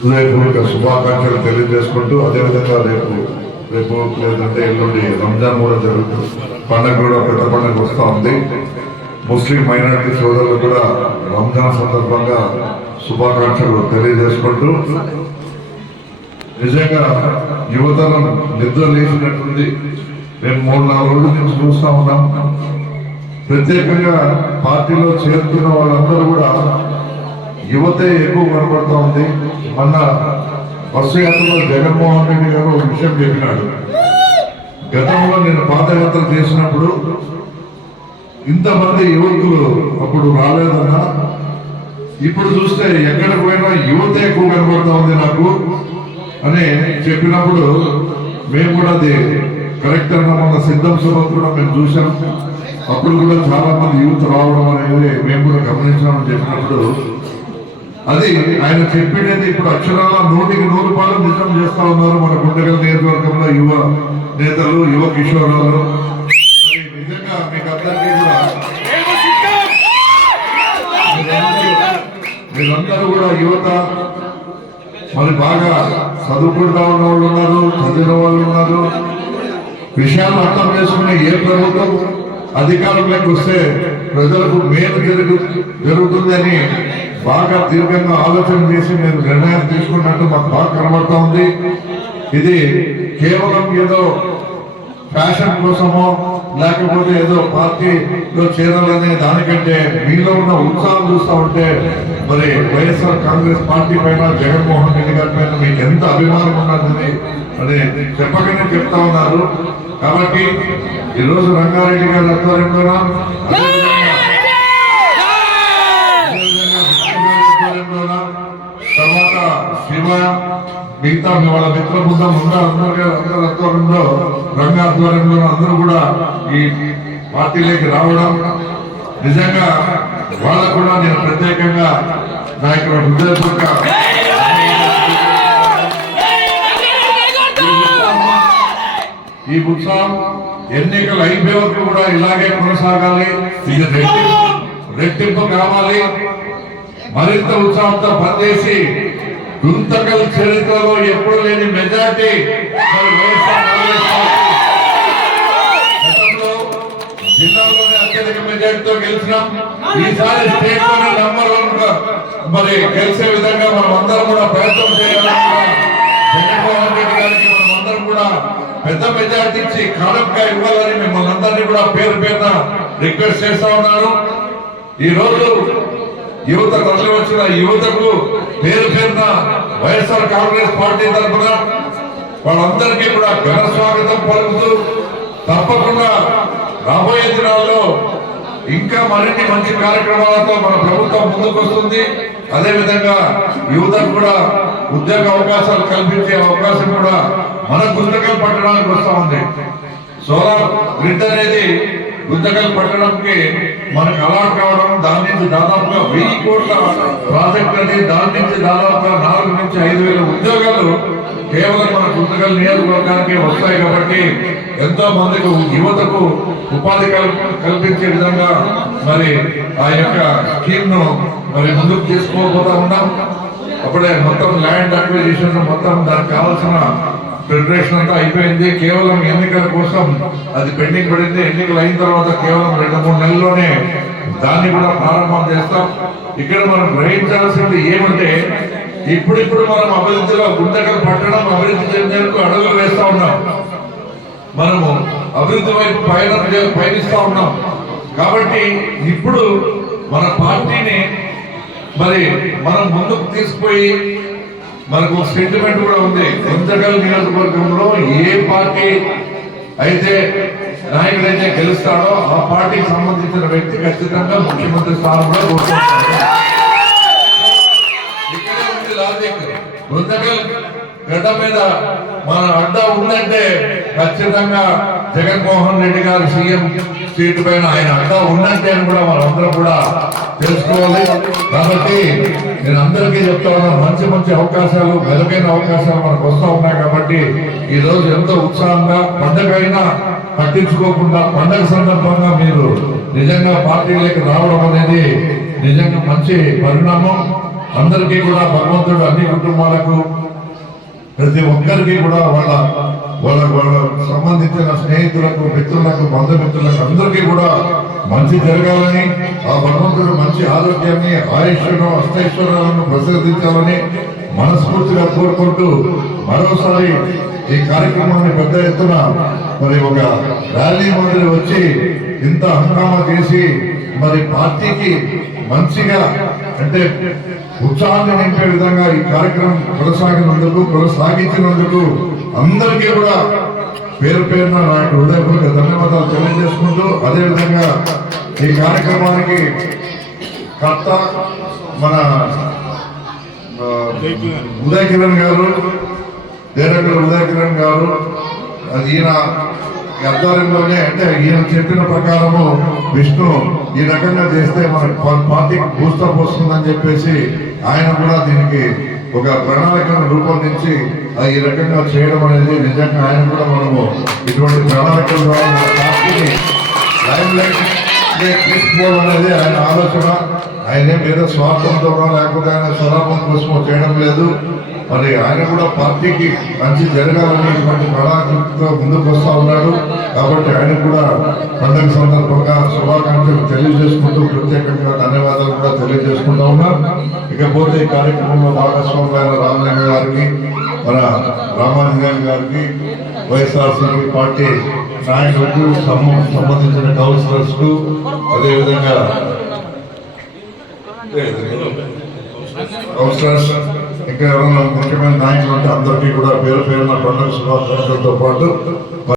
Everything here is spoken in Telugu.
హృదయపూర్వక శుభాకాంక్షలు తెలియజేసుకుంటూ అదేవిధంగా రేపు రేపు లేదంటే ఎల్లుండి రంజాన్ కూడా జరుగుతుంది. పండగ కూడా పెద్ద పండుగ వస్తూ ఉంది. ముస్లిం మైనారిటీ సోదరులు కూడా రంజాన్ సందర్భంగా శుభాకాంక్షలు తెలియజేసుకుంటూ నిజంగా యువతరం నిద్ర లేచినట్టుంది. మేము మూడు నాలుగు రోజుల నుంచి చూస్తూ ఉన్నాం. ప్రత్యేకంగా పార్టీలో చేరుతున్న వాళ్ళందరూ కూడా యువతే ఎక్కువ కనబడతా ఉంది. మొన్న బస్సు యాత్రలో జగన్మోహన్ రెడ్డి గారు ఒక విషయం చెప్పినాడు. గతంలో నేను పాదయాత్ర చేసినప్పుడు ఇంతమంది యువకులు అప్పుడు రాలేదన్నా ఇప్పుడు చూస్తే ఎక్కడికి పోయినా యువత ఎక్కువ కనబడతా ఉంది నాకు అని చెప్పినప్పుడు మేము కూడా అది కరెక్ట్ అన్న మన సిద్ధం సభ కూడా మేము చూసాం అప్పుడు కూడా చాలా మంది యూత్ రావడం అనేది మేము కూడా గమనించామని చెప్పినప్పుడు అది ఆయన చెప్పినది ఇప్పుడు అక్షరాల నూటికి నూరు రూపాయలు నిజం చేస్తా ఉన్నారు మన గుండెగల్ నియోజకవర్గంలో యువ నేతలు యువ కిషోరాలు. నిజంగా మీకు అందరికీ కూడా మీరందరూ కూడా యువత మరి బాగా చదువుకుంటా ఉన్న వాళ్ళు ఉన్నారు చదివిన వాళ్ళు ఉన్నారు. విషయాలు అర్థం చేసుకునే ఏ ప్రభుత్వం అధికారంలోకి వస్తే ప్రజలకు మేలు జరుగు జరుగుతుందని బాగా దీర్ఘంగా ఆలోచన చేసి మేము నిర్ణయం తీసుకున్నట్టు మాకు బాగా కనబడుతూ ఉంది. ఇది కేవలం ఏదో ఫ్యాషన్ కోసమో లేకపోతే ఏదో పార్టీలో చేరాలనే దానికంటే మీలో ఉన్న ఉత్సాహం చూస్తూ ఉంటే మరి వైఎస్ఆర్ కాంగ్రెస్ పార్టీ పైన జగన్మోహన్ రెడ్డి గారి పైన మీకు ఎంత అభిమానం ఉన్నదని మరి చెప్పకనే చెప్తా ఉన్నారు. కాబట్టి ఈరోజు రంగారెడ్డి గారి ఆధ్వర్యంలోన? తర్వాత శివ మిగతా వాళ్ళ మిత్ర బృందం ఉన్నారు అందరు అందరు ఆధ్వర్యంలో రంగ ఆధ్వర్యంలో అందరూ కూడా ఈ పార్టీలోకి రావడం. నిజంగా వాళ్ళకు కూడా నేను ప్రత్యేకంగా నా యొక్క హృదయపూర్వక ఈ ఉత్సవం ఎన్నికలు అయిపోయే వరకు కూడా ఇలాగే కొనసాగాలి. ఇది రెట్టింపు రెట్టింపు కావాలి. మరింత ఉత్సాహంతో పనిచేసి గుంతకల్ చరిత్రలో ఎప్పుడు లేని మెజార్టీ మరి వైఎస్ఆర్ జిల్లాలోనే అత్యధిక మెజార్టీతో గెలిచినాం. ఈసారి స్టేట్లోనే నంబర్ వన్ మరి గెలిచే విధంగా మనం అందరం కూడా ప్రయత్నం చేయాలని కూడా జగన్మోహన్ రెడ్డి గారికి మనం అందరం కూడా పెద్ద మెజార్టీ ఇచ్చి కాలంగా ఇవ్వాలని మిమ్మల్ని అందరినీ కూడా పేరు పేరున రిక్వెస్ట్ చేస్తా ఉన్నాను. ఈ రోజు యువత తరలి వచ్చిన యువతకు పేరు పేరున వైఎస్ఆర్ కాంగ్రెస్ పార్టీ తరఫున వాళ్ళందరికీ కూడా ఘన స్వాగతం పలుకుతూ తప్పకుండా రాబోయే దినాల్లో ఇంకా మరిన్ని మంచి కార్యక్రమాలతో మన ప్రభుత్వం ముందుకు వస్తుంది అదేవిధంగా యువతకు కూడా ఉద్యోగ అవకాశాలు కల్పించే అవకాశం కూడా మన గుంతకల్ పట్టణానికి వస్తూ ఉంది. సోలార్ గ్రిడ్ అనేది ఉద్యోగాలు పట్టణంకి మనకు అలాట్ కావడం దాని నుంచి దాదాపుగా వెయ్యి కోట్ల ప్రాజెక్ట్ అని దాని నుంచి దాదాపుగా నాలుగు నుంచి ఐదు వేల ఉద్యోగాలు కేవలం మన గుంతకల్ నియోజకవర్గానికి వస్తాయి కాబట్టి ఎంతో మందికి యువతకు ఉపాధి కల్పించే విధంగా మరి ఆ యొక్క స్కీమ్ను మరి ముందుకు తీసుకోబోతా ఉన్నాం. అప్పుడే మొత్తం ల్యాండ్ అక్విజిషన్ మొత్తం దానికి కావాల్సిన ఫెడరేషన్ అంతా అయిపోయింది. కేవలం ఎన్నికల కోసం అది పెండింగ్ పడింది. ఎన్నికలు అయిన తర్వాత కేవలం రెండు మూడు నెలల్లోనే దాన్ని కూడా ప్రారంభం చేస్తాం. ఇక్కడ మనం గ్రహించాల్సింది ఏమంటే ఇప్పుడిప్పుడు మనం అభివృద్ధిలో గుంతకలు పట్టడం అభివృద్ధి చెందేందుకు అడుగులు వేస్తా ఉన్నాం. మనము అభివృద్ధి వైపు పయనం పయనిస్తా ఉన్నాం. కాబట్టి ఇప్పుడు మన పార్టీని మరి మనం ముందుకు తీసుకుపోయి మనకు సెంటిమెంట్ కూడా ఉంది. గుంతకల్ నియోజకవర్గంలో ఏ పార్టీ అయితే నాయకుడైతే గెలుస్తాడో ఆ పార్టీకి సంబంధించిన వ్యక్తి ఖచ్చితంగా ముఖ్యమంత్రి స్థానంలో కూర్చుంటాడు ఇక్కడే ఉంది లాజిక్ గుంతకల్ గడ్డ మీద మన అడ్డ ఉందంటే ఖచ్చితంగా జగన్మోహన్ రెడ్డి గారు సీఎం సీటు పైన ఆయన అడ్డ ఉందంటే అని కూడా మనందరం కూడా తెలుసుకోవాలి. కాబట్టి నేను అందరికీ చెప్తా ఉన్నాను మంచి మంచి అవకాశాలు మెరుగైన అవకాశాలు మనకు వస్తూ ఉన్నాయి కాబట్టి ఈ రోజు ఎంతో ఉత్సాహంగా పండగ అయినా పట్టించుకోకుండా పండగ సందర్భంగా మీరు నిజంగా పార్టీలోకి రావడం అనేది నిజంగా మంచి పరిణామం. అందరికీ కూడా భగవంతుడు అన్ని కుటుంబాలకు ప్రతి ఒక్కరికి కూడా వాళ్ళ వాళ్ళ వాళ్ళ సంబంధించిన స్నేహితులకు మిత్రులకు బంధుమిత్రులకు అందరికీ కూడా మంచి జరగాలని ఆ భగవంతుడు మంచి ఆరోగ్యాన్ని ఆయుష్ను అష్టైశ్వర్యాలను ప్రసాదించాలని మనస్ఫూర్తిగా కోరుకుంటూ మరోసారి ఈ కార్యక్రమాన్ని పెద్ద ఎత్తున మరి ఒక ర్యాలీ మాదిరి వచ్చి ఇంత హంగామా చేసి మరి పార్టీకి మంచిగా అంటే ఉత్సాహాన్ని నింపే విధంగా ఈ కార్యక్రమం కొనసాగినందుకు కొనసాగించినందుకు అందరికీ కూడా పేరు పేరున నాకు హృదయపూర్వక ధన్యవాదాలు తెలియజేసుకుంటూ అదేవిధంగా ఈ కార్యక్రమానికి కర్త మన ఉదయ్ కిరణ్ గారు డైరెక్టర్ ఉదయ్ కిరణ్ గారు అది ఈయన ఆధ్వర్యంలోనే అంటే ఈయన చెప్పిన ప్రకారము విష్ణు ఈ రకంగా చేస్తే మన పార్టీకి బూస్టప్ వస్తుందని చెప్పేసి ఆయన కూడా దీనికి ఒక ప్రణాళికను రూపొందించి అది ఈ రకంగా చేయడం అనేది నిజంగా ఆయన కూడా మనము ఇటువంటి ప్రణాళికల ద్వారా పార్టీని లైమ్ లైట్ తీసుకోవడం అనేది ఆయన ఆలోచన. ఆయనే మీద ఏదో స్వార్థంతోనో లేకపోతే ఆయన స్వలాభం కోసమో చేయడం లేదు. మరి ఆయన కూడా పార్టీకి మంచి జరగాలని ఇటువంటి ప్రణాళికతో ముందుకు వస్తూ ఉన్నాడు. కాబట్టి ఆయన కూడా పండుగ సందర్భంగా శుభాకాంక్షలు తెలియజేసుకుంటూ ప్రత్యేకంగా ధన్యవాదాలు కూడా తెలియజేసుకుంటూ ఉన్నాం. ఇకపోతే ఈ కార్యక్రమంలో భాగస్వామ్యాల రామలింగ గారికి మన రామానుజన్ గారికి వైఎస్ఆర్సీపీ పార్టీ నాయకులకు సంబంధించిన కౌన్సిలర్స్కు అదేవిధంగా కౌన్సిలర్స్ ఇంకా ఎవరైనా ముఖ్యమైన నాయకులు ఉంటే అందరికీ కూడా పేరు పేరున పండుగ శుభాకాంక్షలతో పాటు